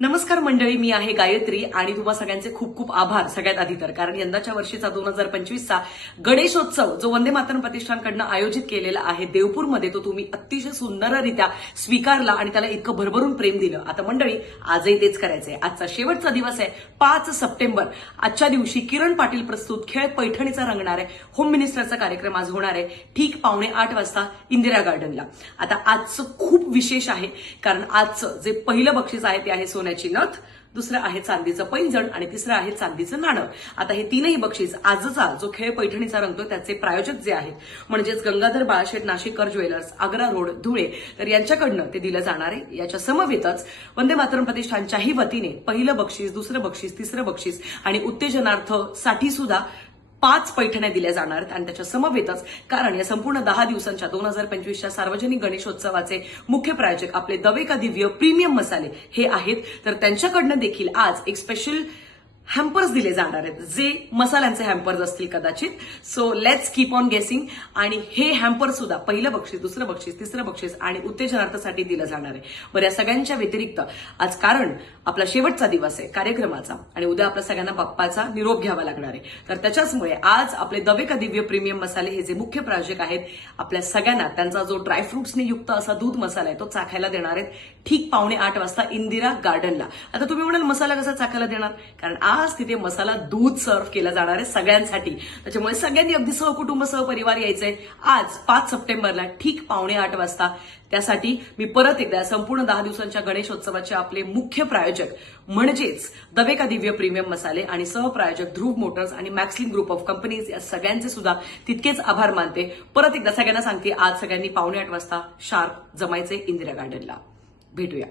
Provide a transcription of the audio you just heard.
नमस्कार मंडळी, मी आहे गायत्री आणि तुम्हा सगळ्यांचे खूप खूप आभार सगळ्यात आधी तर, कारण यंदाच्या वर्षीचा 2025चा गणेशोत्सव जो वंदे मातरम प्रतिष्ठानकडनं आयोजित केलेला आहे देवपूरमध्ये, तो तुम्ही अतिशय सुंदररित्या स्वीकारला आणि त्याला इतकं भरभरून प्रेम दिलं. आता मंडळी, आजही तेच करायचंय. आजचा शेवटचा दिवस आहे 5 सप्टेंबर. आजच्या दिवशी किरण पाटील प्रस्तुत खेळ पैठणीचा रंगणार आहे. होम मिनिस्टरचा कार्यक्रम आज होणार आहे ठीक 7:45 वाजता इंदिरा गार्डनला. आता आजचं खूप विशेष आहे, कारण आजचं जे पहिलं बक्षीस आहे ते आहे सोन्याची नथ, दुसरं आहे चांदीचं पैंजण आणि तिसरं आहे चांदीचं नाणं. आता हे तीनही बक्षीस आजचा जो खेळ पैठणीचा रंगतो त्याचे प्रायोजक जे आहेत म्हणजेच गंगाधर बाळाशेठ नाशिककर ज्वेलर्स, आग्रा रोड, धुळे, तर यांच्याकडनं ते दिलं जाणार आहे. याच्या समवेतच वंदे मातरम प्रतिष्ठानच्याही वतीने पहिलं बक्षीस, दुसरं बक्षीस, तिसरं बक्षीस आणि उत्तेजनार्थ साठी सुद्धा 5 पैठण्या दिल्या जाणार आहेत. आणि त्याच्या समवेतच, कारण या संपूर्ण 10 दिवसांच्या 2025च्या सार्वजनिक गणेशोत्सवाचे मुख्य प्रायोजक आपले दवे का दिव्य प्रीमियम मसाले हे आहेत, तर त्यांच्याकडनं देखील आज एक स्पेशल हॅम्पर्स दिले जाणार आहेत, जे मसाल्यांचे हॅम्पर्स असतील कदाचित. सो लेट्स कीप ऑन गेसिंग. आणि हे हॅम्पर सुद्धा पहिलं बक्षीस, दुसरं बक्षीस, तिसरं बक्षीस आणि उत्तेजनार्थासाठी दिलं जाणार आहे. बरं, या सगळ्यांच्या व्यतिरिक्त आज, कारण आपला शेवटचा दिवस आहे कार्यक्रमाचा आणि उद्या आपल्या सगळ्यांना बाप्पाचा निरोप घ्यावा लागणार आहे, तर त्याच्याचमुळे आज आपले दवे का दिव्य प्रीमियम मसाले हे जे मुख्य प्रायोजक आहेत, आपल्या सगळ्यांना त्यांचा जो ड्रायफ्रुट्सने युक्त असा दूध मसाला आहे तो चाखायला देणार आहेत ठीक 7:45 वाजता इंदिरा गार्डनला. आता तुम्ही म्हणाल मसाला कसा चाखायला देणार, कारण आज तिथे मसाला दूध सर्व्ह केला जाणार आहे सगळ्यांसाठी. त्याच्यामुळे सगळ्यांनी अगदी सहकुटुंब सहपरिवार यायचंय आज 5 सप्टेंबरला ठीक 7:45 वाजता. त्यासाठी मी परत एकदा संपूर्ण 10 दिवसांच्या गणेशोत्सवाचे आपले मुख्य प्रायोजक म्हणजेच दवे का दिव्य प्रीमियम मसाले आणि सहप्रायोजक ध्रुव मोटर्स आणि मॅक्सलिन ग्रुप ऑफ कंपनीज या सगळ्यांचे सुद्धा तितकेच आभार मानते. परत एकदा सगळ्यांना सांगते, आज सगळ्यांनी 7:45 वाजता शार्प जमायचे इंदिरा गार्डनला. भेटूया.